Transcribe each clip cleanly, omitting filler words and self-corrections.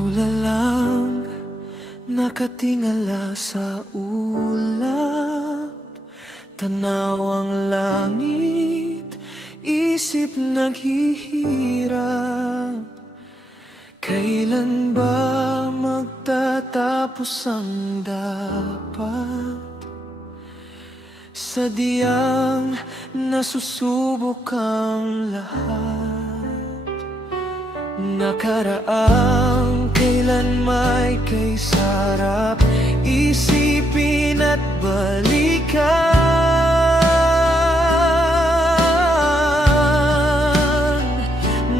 Tulalang nakatingala sa ulap, tanawang langit, isip naghihirap. Kailan ba magtatapos ang dapat? Sadyang nasusubok ang lahat. Nakaraang kailan may kay sarap isipin at balikan.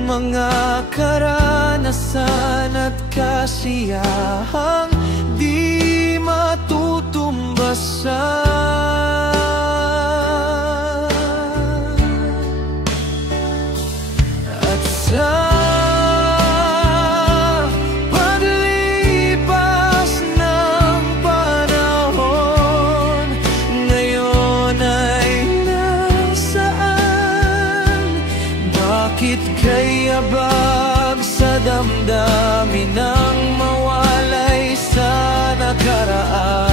Mga karanasan at kasiyahang di matutumbasan. At sa kayabag sa damdamin ang mawalay sa nakaraan.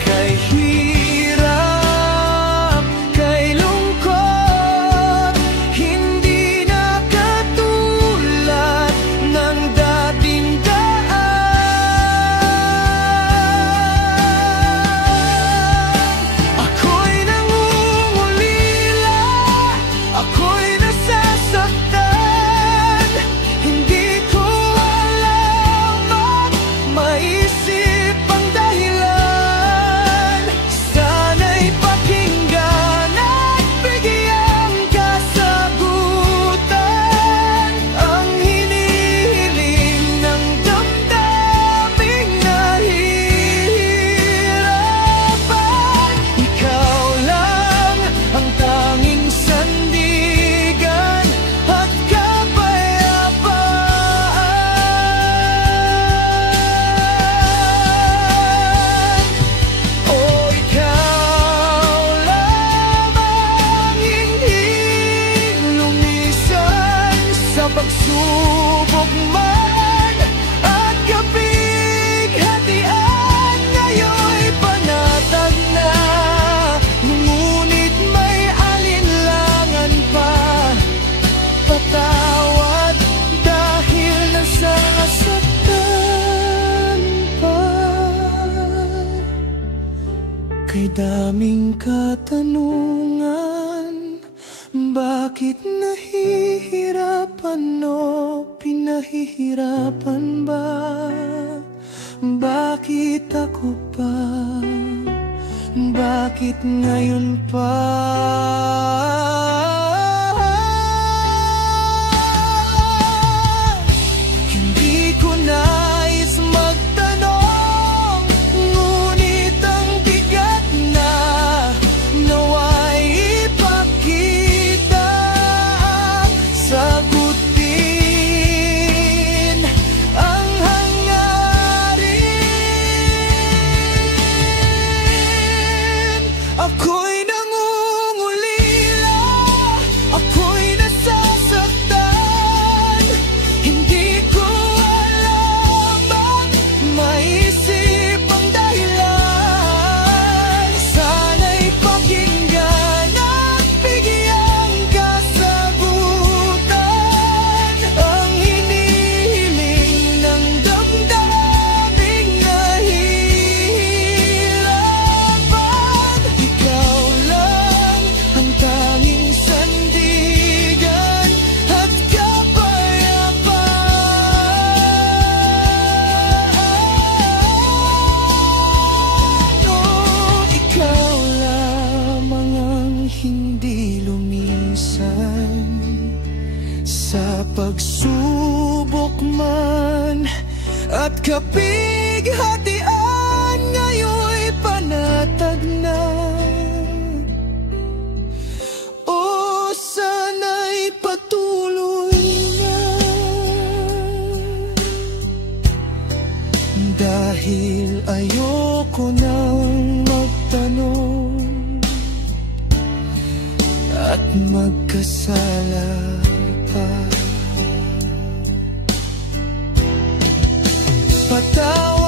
Kay hirap, kay lungkot, hindi na katulad ng dating pagsubok man at kapighatian, ngayon'y panatag na. Ngunit may alinlangan pa, patawad dahil nasasaktan pa. Kay daming katanungan, bakit nahihirapan o pinahihirapan ba? Bakit ako pa? Bakit ngayon pa? Hindi ko nais magtanong, ngunit ang bigat na naway ipakita. Sagutin ang hangarin. Ako'y nangungulila, ako'y nasasaktan. Hindi ko alam ang maisip ang dahilan. Sana'y pakinggan at bigyan kasagutan ang hinihiling ng damdaming nahihirapan. Ikaw lang ang tanging sandigan at kapayapaan. Oh, ikaw lamang ang hindi lumisan sa pagsubok man at kapighatian, ngayon'y panatag na. O sana'y patuloy na, dahil ayoko nang magtanong at magkasala pa. Patawad